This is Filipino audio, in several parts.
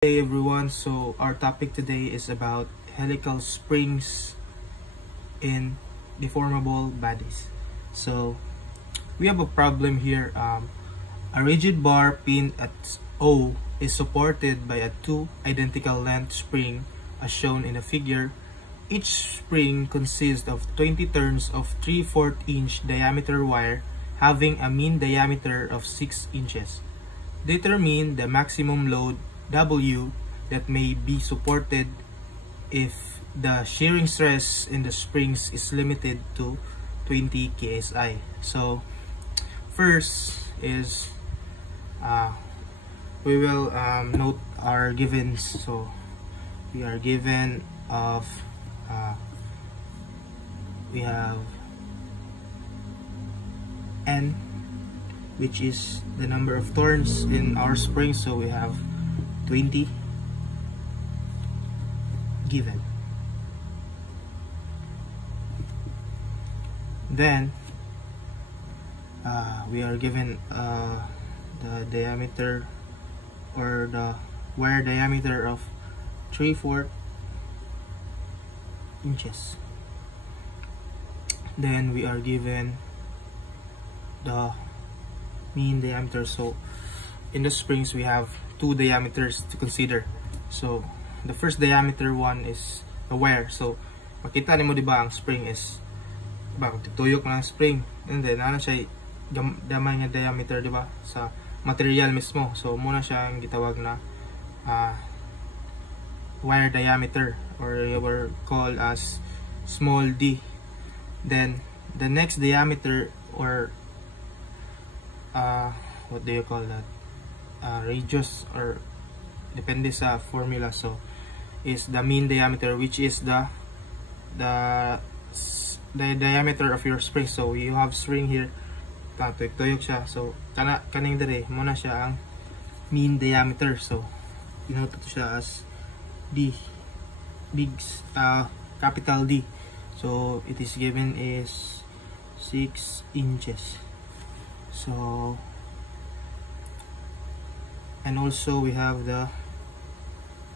Hey everyone, so our topic today is about helical springs in deformable bodies. So we have a problem here. A rigid bar pinned at O is supported by a two identical length spring as shown in the figure. Each spring consists of 20 turns of 3/4 inch diameter wire having a mean diameter of 6 inches. Determine the maximum load W that may be supported if the shearing stress in the springs is limited to 20 KSI. So first is we will note our givens. So we are given of we have N, which is the number of turns in our spring, so we have 20 given. Then we are given the diameter or the wire diameter of 3/4 inches. Then we are given the mean diameter. So in the springs we have two diameters to consider. So the first diameter one is the wire. So makita nimo di ba ang spring is tuyok ng spring, and then ano siya damay nga diameter di ba sa material mismo. So muna siya ang gitawag na wire diameter, or you were called as small d. Then the next diameter, or what do you call that, radius, or depende sa formula, so is the mean diameter, which is the diameter of your spring. So you have string here, tuyok siya, so kaning dire muna siya ang mean diameter. So denote siya as D, capital D. So it is given is 6 inches. So and also we have the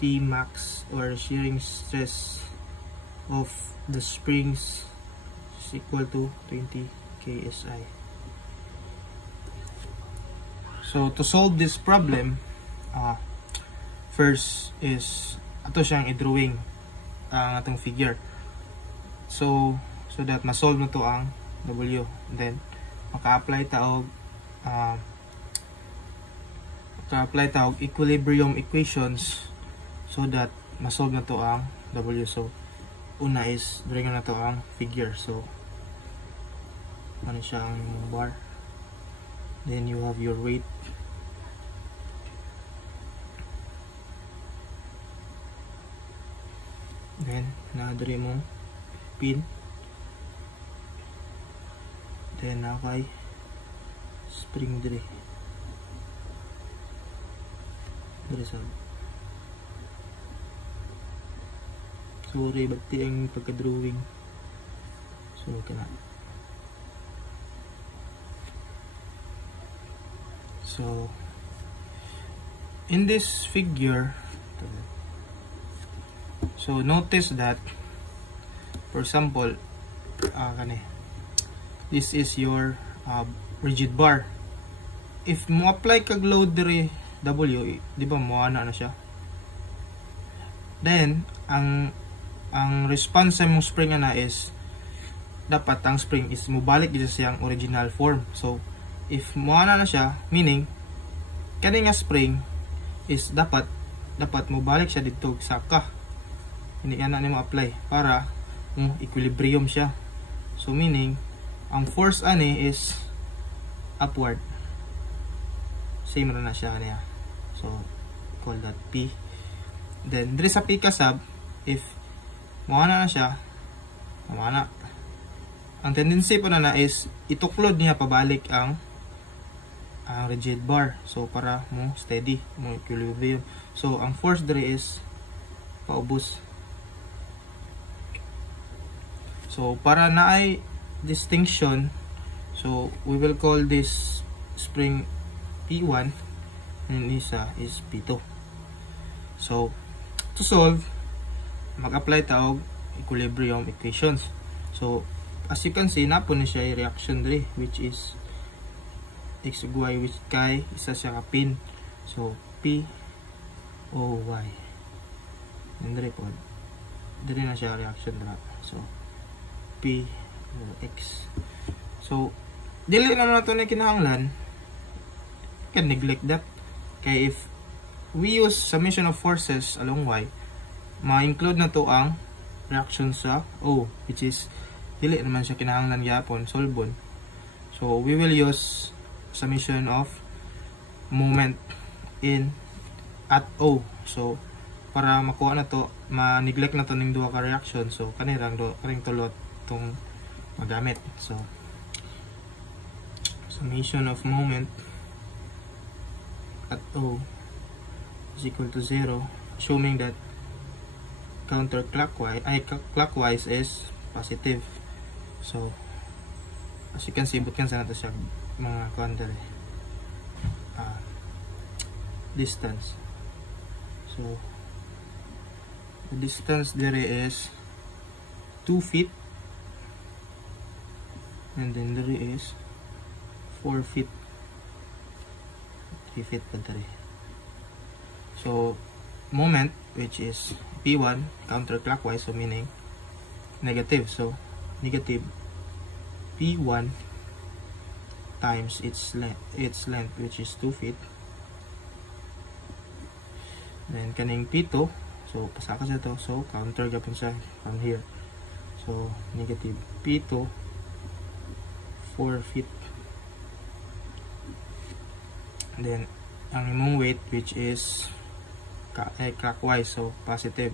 T max, or shearing stress of the springs, is equal to 20 KSI. So to solve this problem, first is ato siyang i-drawing ang atong figure. So that ma-solve na to ang W. Then maka-apply taog equilibrium equations so that ma-solve na to ang W. So una is drawing na to ang figure. So ano siya ang bar, then you have your weight, then na-drawing mo pin, then nakay spring dire sa sorry bagti ang pagka-drawing. So kana, so in this figure, so notice that for example this is your rigid bar. If mo apply kag load dire W, di ba mo ana na siya, then ang response sa mong spring na is dapat ang spring is mobalik dito sa siyang original form. So if mo ana na siya, meaning kani nga spring is dapat mobalik siya dito sa ka, hindi ana nimo apply para equilibrium siya. So meaning ang force ani is upward, same na siya niya. So call that P. Then diri sa P kasab, if maana na siya, maana ang tendency po na is ituklod niya pabalik ang rigid bar, so para mo steady mo equilibrium. So ang force diri is paubos. So para naay distinction, so we will call this spring P1 and isa is P2. So to solve, mag-apply ta og equilibrium equations. So as you can see, napon na siya yung reaction diri, which is x ug y, which kay isa siya ka pin. So P O Y, and diri po diri na siya reaction dira. So P O X. So dili na nato na kinahanglan can neglect that, kay if we use summation of forces along y, ma-include na to ang reaction sa O, which is dili naman siya kinahanglan gyapon solvon. So we will use summation of moment in at O. So para makuha na to, ma-neglect na to ning duha ka reaction, so kanirang tulot tong magamit. So summation of moment at O is equal to 0, assuming that clockwise is positive. So as you can see, butkan sa nato siya mga counter distance. So the distance there is 2 feet, and then there is 4 feet, 3 feet pa there. So moment, which is P1 counterclockwise, so meaning negative, so negative P1 times its length, which is 2 feet. Then kaning P2, so pasaka sa to, so counter gapon siya from here. So negative P2 4 feet. And then ang imong weight, which is clockwise, so positive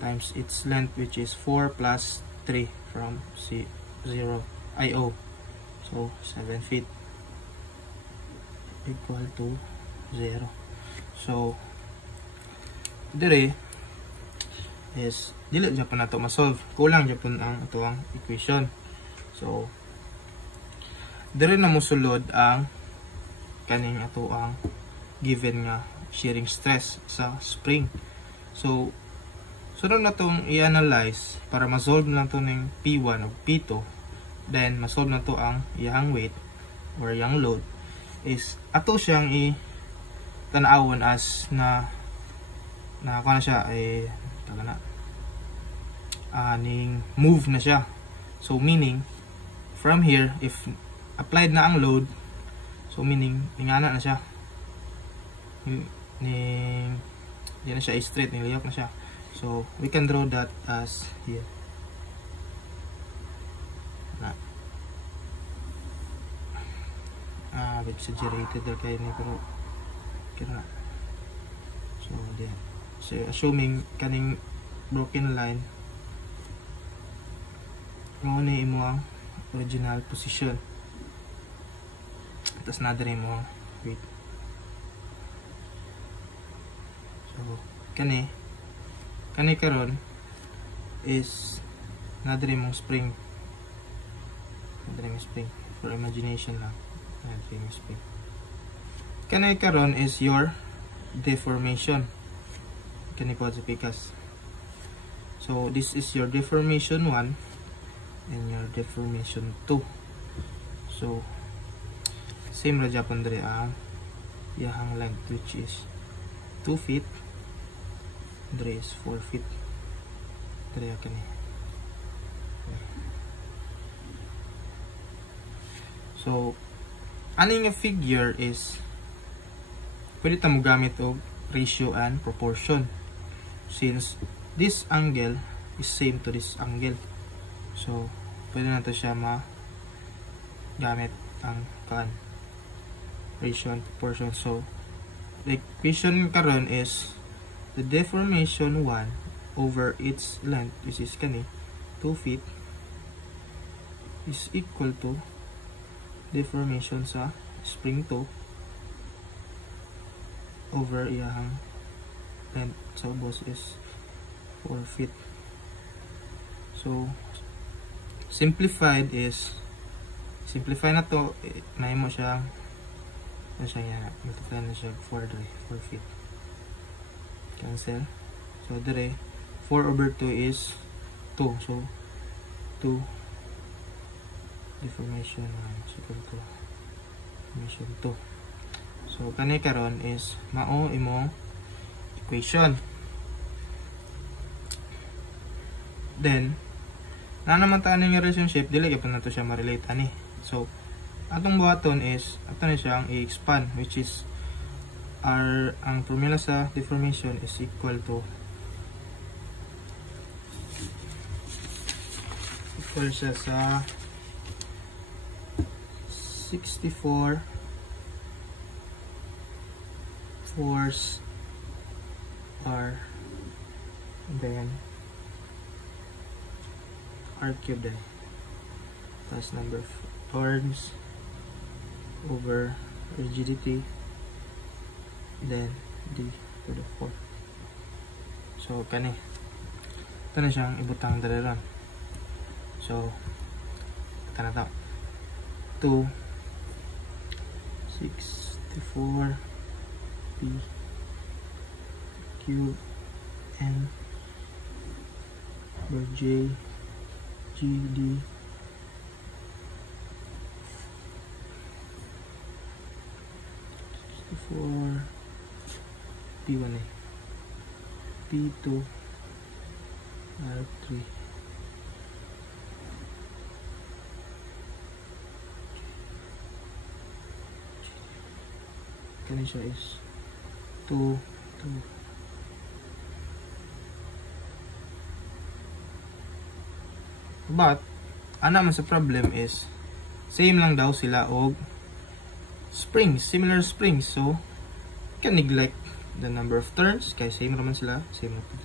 times its length, which is 4 plus 3 from C0 IO, so 7 feet equal to 0. So dire is dili Japan nato ma-solve, kulang Japan ang ato ang equation. So dire na mosulod ang kaning ato ang given nga shearing stress sa spring. So sunod na itong i-analyze para ma-solve na ito ng P1 o P2, then ma-solve na ito ang iyang weight or iyang load, is ato siyang i-tanawon as na ako na siya ay taga na ning move na siya. So meaning from here, if applied na ang load, so meaning ingana na siya, hindi na siya straight, niliyap na siya. So we can draw that as here. Bit exaggerated there kay ni, pero kira. So there. So assuming kaning broken line mo ni imo ang original position. Tapos na diri mo wait. So kani karon is nadiri mong spring, for imagination lang, nadiri mong spring. Kanay karon is your deformation, kani po sa pikas. So this is your deformation 1 and your deformation 2. So same ra Japan diri ang iyang length, which is 2 feet. There is 4 feet. There ka ni. So, aning figure is pwede ta mo gamit og ratio and proportion, since this angle is same to this angle. So, pwede na to siya gamit ang ratio and proportion. So, the equation karon is the deformation 1 over its length, which is kani 2 feet, is equal to deformation sa spring 2 over iyang length sa ubos is 4 feet. So simplify na to, may mo siya na siya nga multiply na siya 4 feet. Cancel. So dire 4/2 is 2. So 2 deformation 1 is equal to deformation 2. So kani karon is mao imong equation. Then na naman tayo ng relationship, dili gyud na to siya ma-relate ani. So atong buhaton is ato na siyang i-expand, which is ang formula sa deformation is equal siya sa 64 force R then R cubed plus number of turns over rigidity then D to the 4. So kani ito na siyang ibutang dalaran. So ito na ito 2 64 P Q N over J G D for P1 P2 R3 kani siya is 2 but ana man sa problem is same lang daw sila og springs, similar springs. So can neglect the number of turns kay same naman sila, same naman.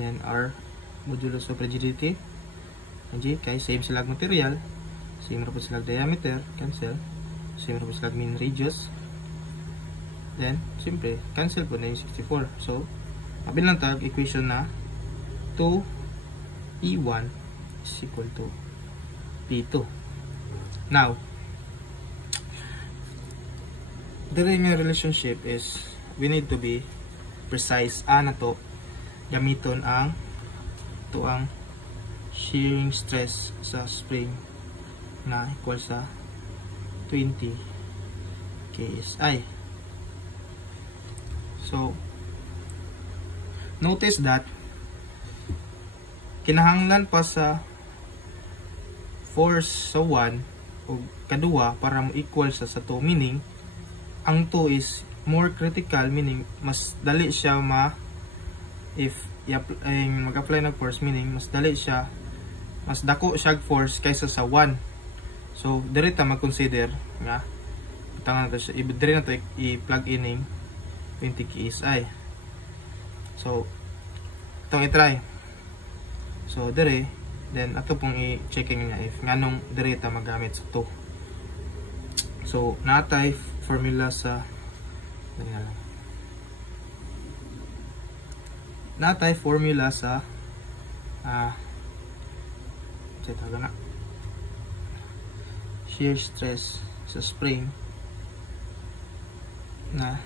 Then R modulus of rigidity and J kay same sila material, same naman sila diameter, cancel, same naman sila mean radius. Then simple cancel po na yung 64. So abil lang tag equation na 2 P1 is equal to P2. Now the relationship is we need to be precise na to gamiton ang shearing stress sa spring na equal sa 20 KSI. So notice that kinahanglan pa sa force sa 1 o kadua para mo equal sa 2, meaning ang 2 is more critical, meaning mas dali siya if mag-apply ng force, meaning mas dali siya, mas dako siya force kaysa sa 1. So dire ta mag-consider nga tangan na to siya, dire na to i-plug in ng 20 KSI. So itong i-try. So dire then ato pong i-checking nga if nganong dire ta magamit sa 2. So natay formula sa shear stress sa spring na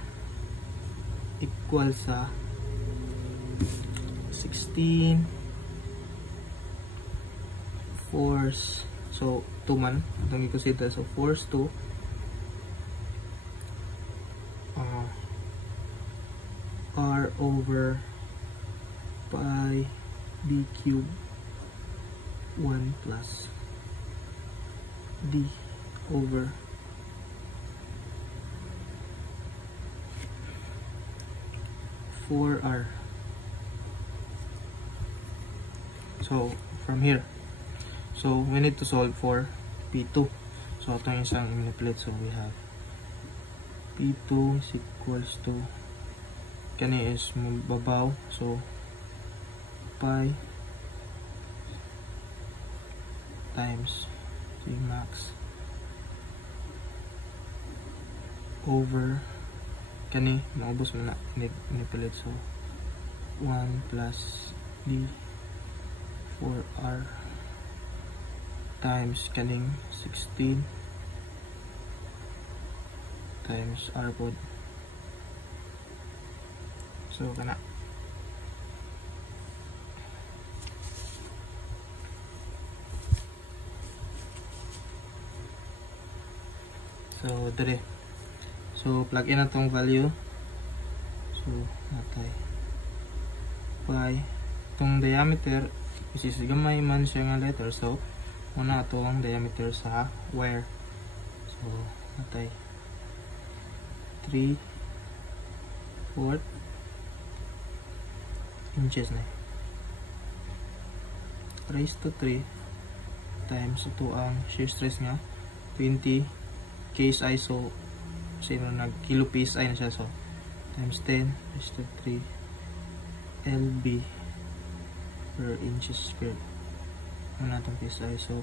equal sa 16 force, so 2 man itong i-consider, so force 2 R over pi d cube 1 plus d over R. So from here, so we need to solve for P2. So ito yung isang manipulate. So we have P2 is equals to kani is mababaw, so pi times G max over kani maubos mo na manipulate, so 1 plus d 4R times kaning 16 times r pod. So kana. So dire. So plug in na tong value. So natay pi tong diameter which is gamay man siya nga letter, so muna ato ang diameter sa wire. So natay 3/4 inches na raised to 3 times ito ang shear stress nga 20 KSI, so sino nag kilo PSI na siya, so times 10 raised to 3 LB per inches squared. Ano natong PSI, so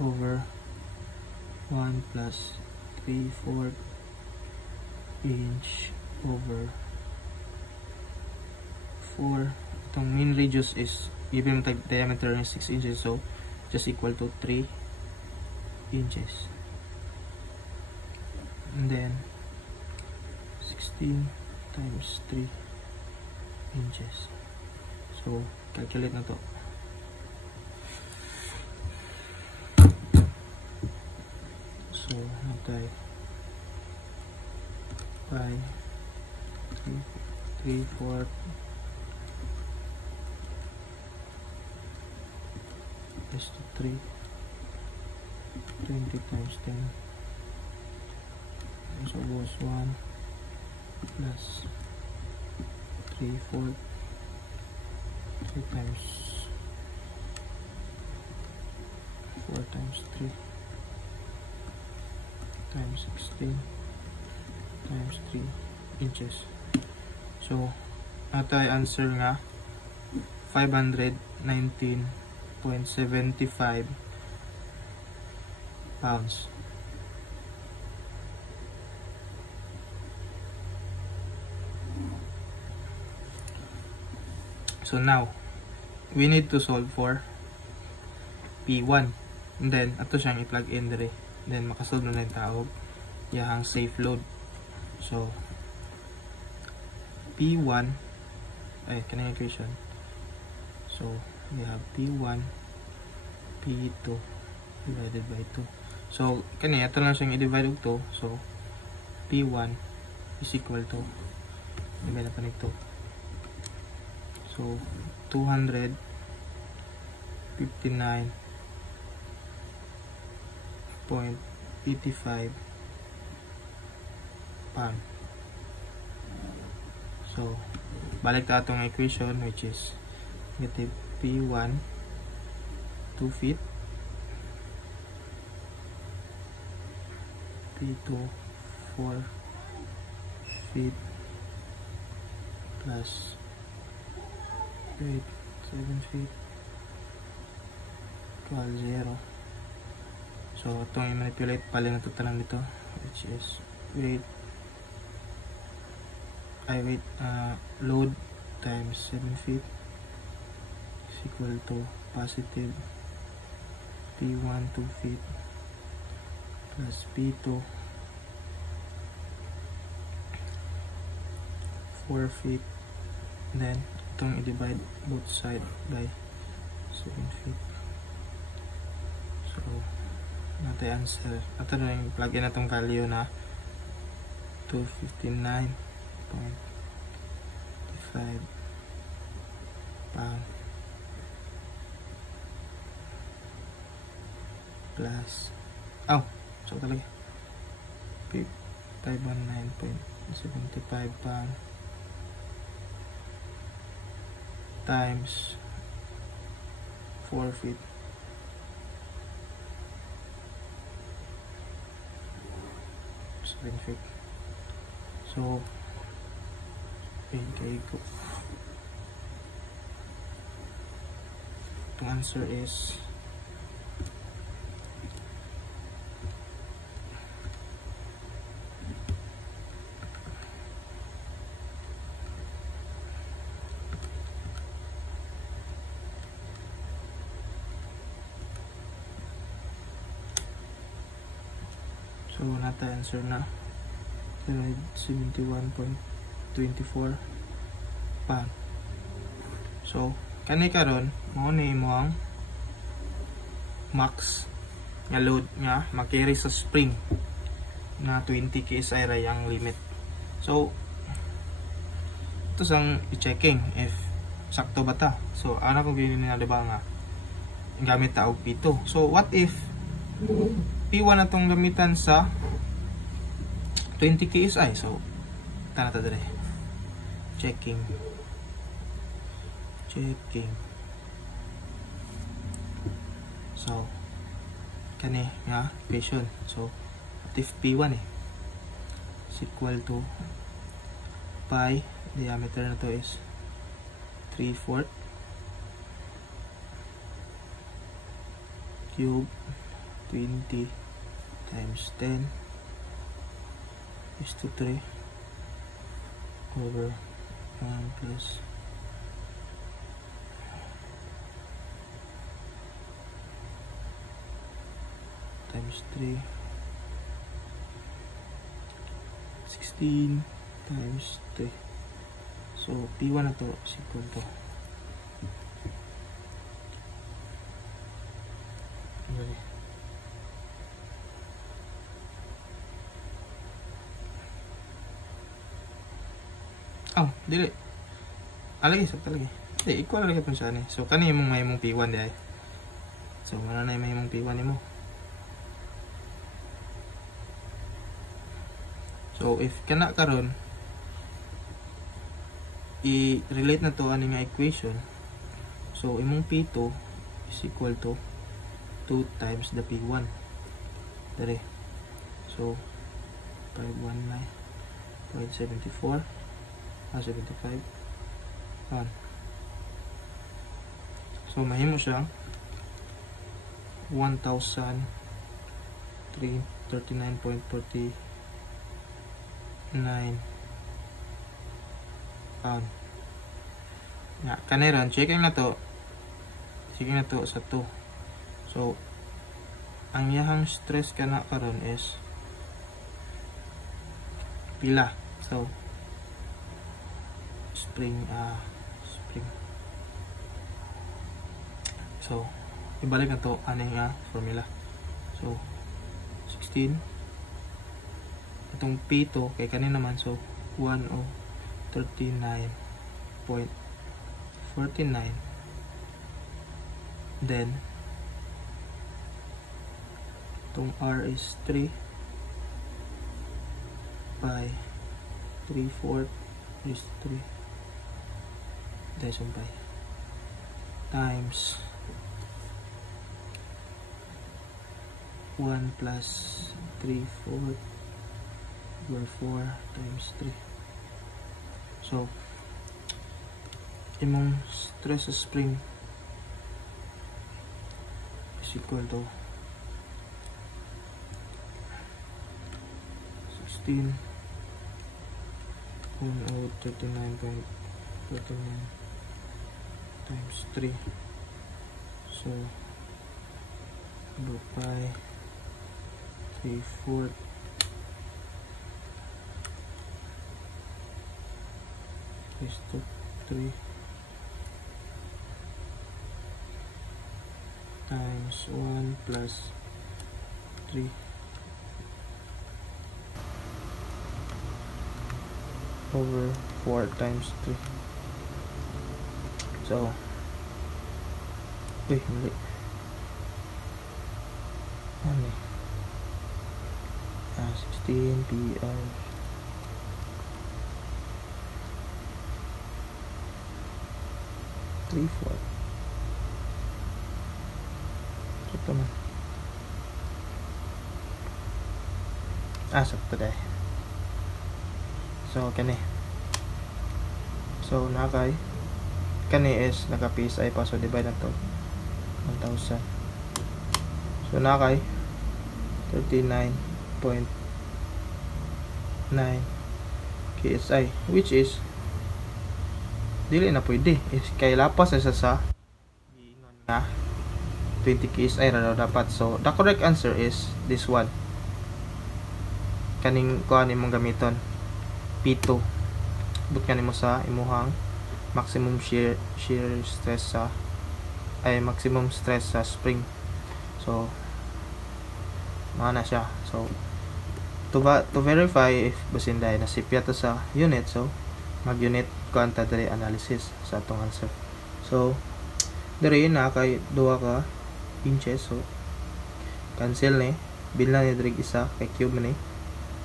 over 1 plus 3/4 inch over 4. Itong mean radius is given tag diameter ng 6 inches, so just equal to 3 inches. And then 16 times 3 inches. So calculate na to. So natay pi 3/4 is to 3 20 times 10, so was 1 plus 3/4 3 times 4 times 3 times 16 times 3 inches. So natay answer nga 519.75 pounds. So now we need to solve for P1, and then ato siyang i-plug in dire, then makasolve na yung tawag yahang safe load. So P1 ay kanang equation, so we have P1 P2 divided by 2. So kani ato lang siyang i-divide og 2, so P1 is equal to divide na pa nito, so 259.85 pound. So balik ta atong equation, which is negative P1 2 feet, P2 4 feet plus 8 7 feet equal 0. So itong i-manipulate pala na ito talang dito, which is load times 7 feet is equal to positive P1 2 feet plus P2 4 feet, and then itong i-divide both side by 7 feet. So natay answer, ato na yung plug in atong value na 259.5 pound plus so talaga 519.75 pound times 4 feet feet. So okay, go. The answer is so nata answer na 71.24 pound. So kani karon mo ni mo ang max nga load nga makiri sa spring na 20 KSI ra yang limit. So ito sang i-checking if sakto ba ta. So ana ko gini na diba nga gamit ta og P2. So what if P1 atong gamitan sa 20 KSI? So tana ta dire. Checking. So kani nga equation. So what if P1 is equal to pi, diameter na to is 3/4 cube 20 times 10 is to 3 over 1 plus times 3 16 times 3. So P1 na to is equal to dili alagi sa talagi equal lagi pun siya ni. So kani imong may imong P1 di ay. So mana na may imong P1 nimo. So if kana karon i-relate na to ani nga equation. So imong P2 is equal to 2 times the P1 dire. So 519.74 75 1. So mahimo siya 1,339.49 pound. Ya, kaniran checking na to sa 2. So ang yahang stress kana karon is pila. So spring. So ibalik na to aning formula. So 16 itong P2 kay kanin naman, so 1039.49 then itong R is 3 by 3/4 is 3 decimal pi times 1 plus 3/4 over 4 times 3. So imong stress sa spring is equal to 16 1,039.49 times 3. So over pi 3/4 is to 3 times 1 plus 3 over 4 times 3. So mali. Ano 16 PR 3/4. Sakto man. Sakto dahil. So kani. So nakay kani is naka PSI pa, so divide na to 1,000. So nakay 39.9 KSI, which is dili na pwede is kay lapas na sa giingon nga 20 KSI ra dapat. So the correct answer is this one. kaning kuan imong gamiton P2 but kanimo sa imuhang maximum shear stress sa maximum stress sa spring. So mana siya. So to verify if basin dahil nasipya to sa unit, so mag unit kuanta diri analysis sa atong answer. So diri na kay duha ka inches, so cancel ni bilang ni diri isa kay cube ni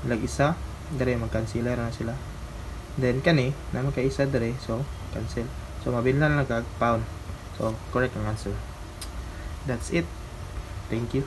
lag isa diri mag-cancel na sila, then kani na magka-isa diri, so cancel, so mabilhan lang kag pound. So correct ang answer. That's it. Thank you.